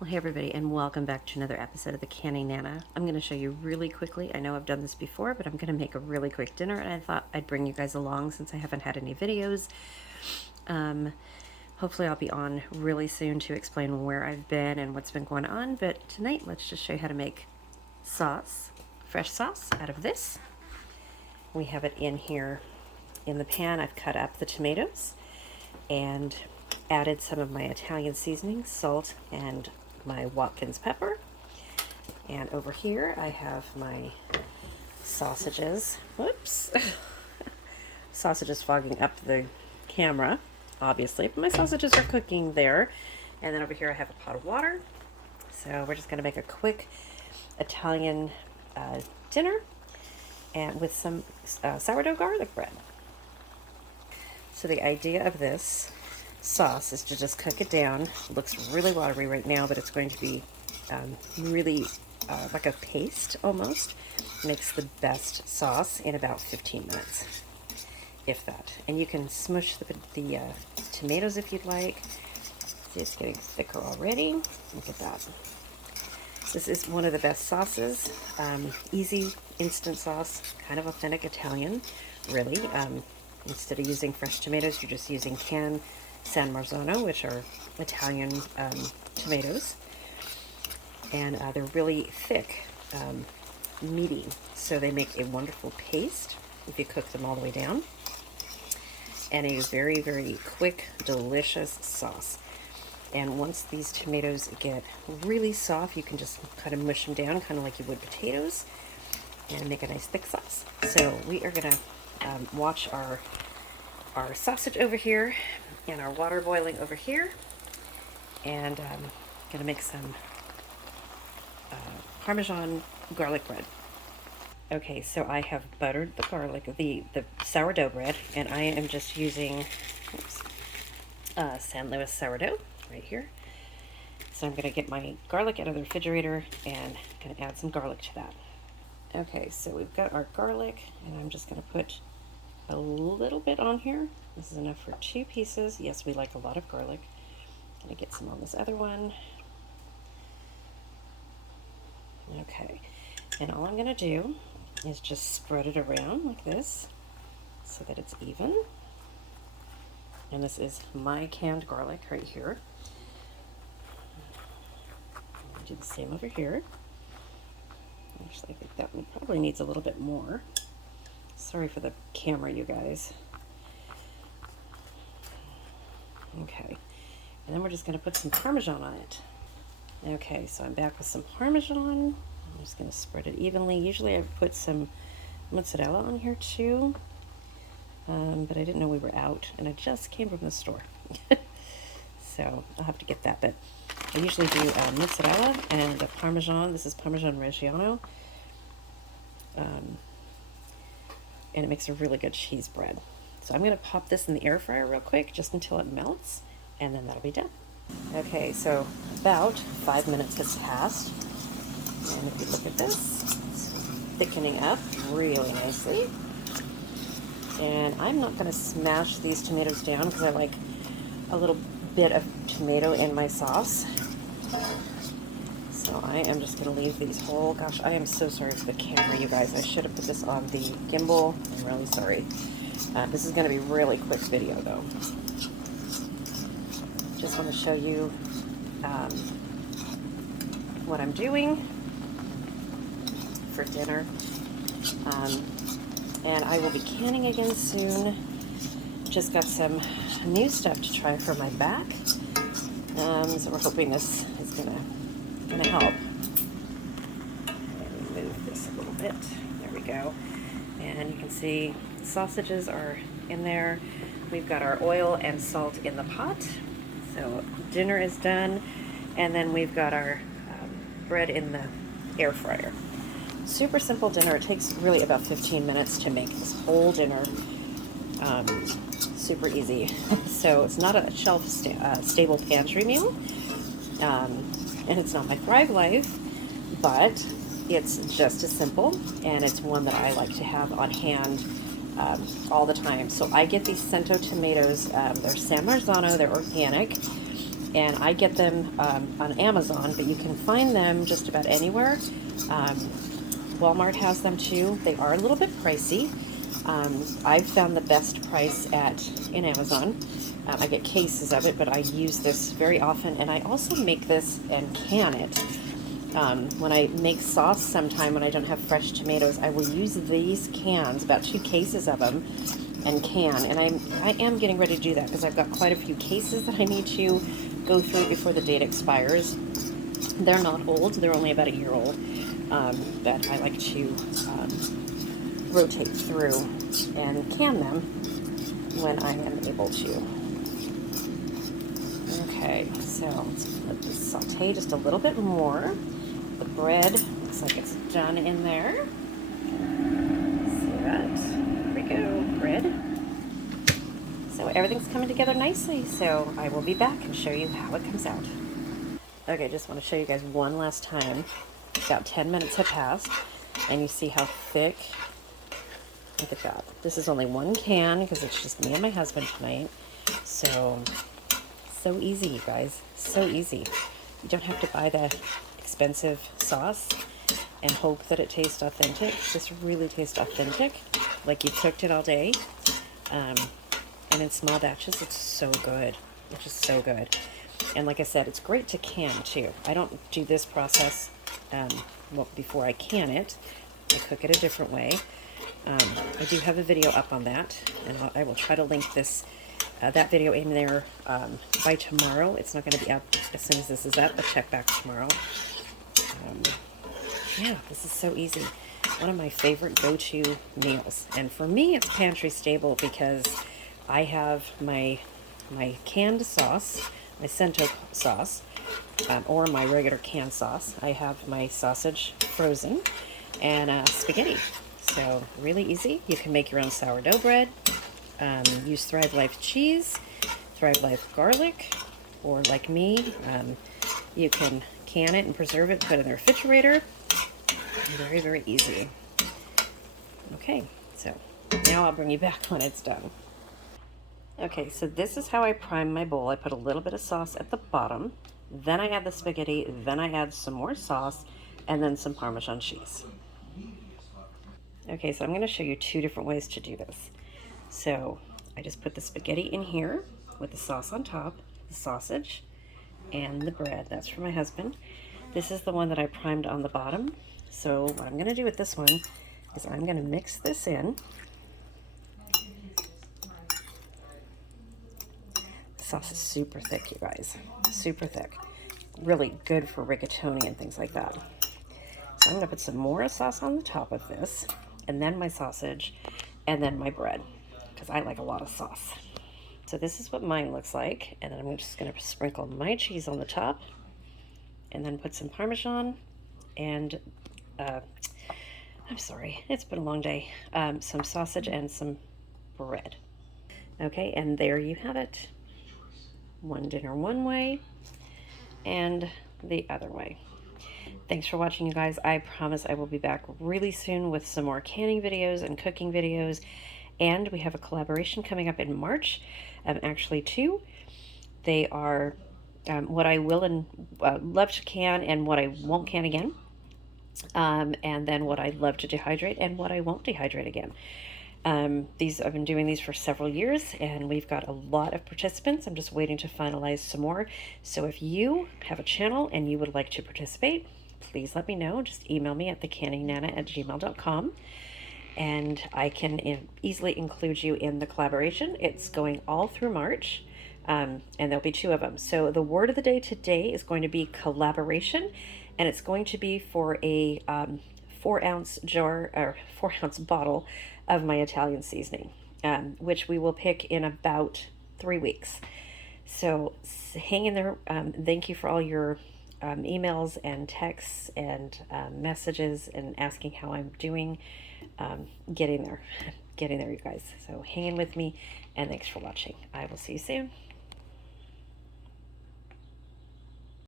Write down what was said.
Well, hey everybody, and welcome back to another episode of the Canny Nana. I'm going to show you really quickly. I know I've done this before, but I'm going to make a really quick dinner, and I thought I'd bring you guys along since I haven't had any videos. Hopefully I'll be on really soon to explain where I've been and what's been going on, but tonight let's just show you how to make sauce, fresh sauce out of this. We have it in here in the pan. I've cut up the tomatoes and added some of my Italian seasoning, salt, and my Watkins pepper. And over here I have my sausages. Whoops. Sausages fogging up the camera, obviously, but my sausages are cooking there. And then over here I have a pot of water. So we're just going to make a quick Italian dinner and with some sourdough garlic bread. So the idea of this sauce is to just cook it down. It looks really watery right now, but it's going to be really like a paste almost. Makes the best sauce in about 15 minutes, if that. And you can smush the tomatoes if you'd like. See, it's getting thicker already. Look at that. This is one of the best sauces. Easy instant sauce, kind of authentic Italian, really. Instead of using fresh tomatoes, you're just using canned San Marzano, which are Italian tomatoes, and they're really thick, meaty, so they make a wonderful paste if you cook them all the way down, and a very, very quick, delicious sauce. And once these tomatoes get really soft, you can just kind of mush them down, kind of like you would potatoes, and make a nice thick sauce. So we are going to watch our sausage over here and our water boiling over here, and gonna make some Parmesan garlic bread. Okay, so I have buttered the garlic, the sourdough bread, and I am just using San Luis sourdough right here. So I'm gonna get my garlic out of the refrigerator and gonna add some garlic to that. Okay, so we've got our garlic, and I'm just gonna put a little bit on here. This is enough for 2 pieces. Yes, we like a lot of garlic. Gonna get some on this other one. Okay, and all I'm gonna do is just spread it around like this so that it's even. And this is my canned garlic right here. I'll do the same over here. Actually, I think that one probably needs a little bit more. Sorry for the camera, you guys. Okay, and then we're just going to put some Parmesan on it. Okay, so I'm back with some Parmesan. I'm just going to spread it evenly. Usually I put some mozzarella on here too, but I didn't know we were out, and I just came from the store. So I'll have to get that, but I usually do mozzarella and Parmesan. This is Parmesan Reggiano. And it makes a really good cheese bread. So I'm going to pop this in the air fryer real quick, just until it melts, and then that'll be done. Okay, so about 5 minutes has passed, and if you look at this, it's thickening up really nicely. And I'm not going to smash these tomatoes down because I like a little bit of tomato in my sauce. So I am just going to leave these whole. Gosh, I am so sorry for the camera, you guys. I should have put this on the gimbal. I'm really sorry. This is going to be a really quick video, though. Just want to show you what I'm doing for dinner. And I will be canning again soon. Just got some new stuff to try for my back. So we're hoping this is gonna help. Let me move this a little bit. There we go. And you can see the sausages are in there. We've got our oil and salt in the pot. So dinner is done. And then we've got our bread in the air fryer. Super simple dinner. It takes really about 15 minutes to make this whole dinner. Super easy. So it's not a shelf-stable pantry meal. And it's not my Thrive Life, but it's just as simple, and it's one that I like to have on hand all the time. So I get these Cento tomatoes. They're San Marzano. They're organic, and I get them on Amazon, but you can find them just about anywhere. Walmart has them too. They are a little bit pricey. I've found the best price in Amazon. I get cases of it, but I use this very often, and I also make this and can it. When I make sauce sometime when I don't have fresh tomatoes, I will use these cans, about 2 cases of them, and can. And I am getting ready to do that because I've got quite a few cases that I need to go through before the date expires. They're not old, they're only about a year old, but I like to rotate through and can them when I am able to. Okay, so let's let this saute just a little bit more. The bread looks like it's done in there. See that? There we go, bread. So everything's coming together nicely, so I will be back and show you how it comes out. Okay, just want to show you guys one last time. About 10 minutes have passed, and you see how thick. Look at that. This is only 1 can because it's just me and my husband tonight. So easy, you guys. So easy. You don't have to buy the expensive sauce and hope that it tastes authentic. This really tastes authentic, like you cooked it all day. And in small batches, it's so good. It's just so good. And like I said, it's great to can too. I don't do this process before I can it. I cook it a different way. I do have a video up on that, and I will try to link this that video in there by tomorrow. It's not going to be up as soon as this is up, but check back tomorrow. Yeah, this is so easy. One of my favorite go-to meals. And for me, it's pantry stable because I have my canned sauce, my Cento sauce, or my regular canned sauce. I have my sausage frozen and spaghetti. So really easy. You can make your own sourdough bread. Use Thrive Life cheese, Thrive Life garlic, or like me, you can can it and preserve it, put it in the refrigerator. Very, very easy. Okay, so now I'll bring you back when it's done. Okay, so this is how I prime my bowl. I put a little bit of sauce at the bottom, then I add the spaghetti, then I add some more sauce, and then some Parmesan cheese. Okay, so I'm going to show you 2 different ways to do this. So I just put the spaghetti in here with the sauce on top, the sausage, and the bread. That's for my husband. This is the one that I primed on the bottom. So what I'm going to do with this one is I'm going to mix this in. The sauce is super thick, you guys. Super thick. Really good for rigatoni and things like that. So I'm going to put some more sauce on the top of this, and then my sausage, and then my bread, because I like a lot of sauce. So this is what mine looks like, and then I'm just going to sprinkle my cheese on the top, and then put some Parmesan, and, I'm sorry, it's been a long day, some sausage and some bread. Okay, and there you have it. One dinner one way, and the other way. Thanks for watching, you guys. I promise I will be back really soon with some more canning videos and cooking videos. And we have a collaboration coming up in March. Actually 2. They are what I will and love to can and what I won't can again. And then what I love to dehydrate and what I won't dehydrate again. I've been doing these for several years, and we've got a lot of participants. I'm just waiting to finalize some more. So if you have a channel and you would like to participate, please let me know. Just email me at thecanningnana@gmail.com, and I can easily include you in the collaboration. It's going all through March, and there'll be 2 of them. So the word of the day today is going to be collaboration, and it's going to be for a 4-ounce jar or 4-ounce bottle of my Italian seasoning, which we will pick in about 3 weeks. So hang in there. Thank you for all your emails and texts and messages and asking how I'm doing. Getting there, you guys. So hang in with me, and thanks for watching. I will see you soon.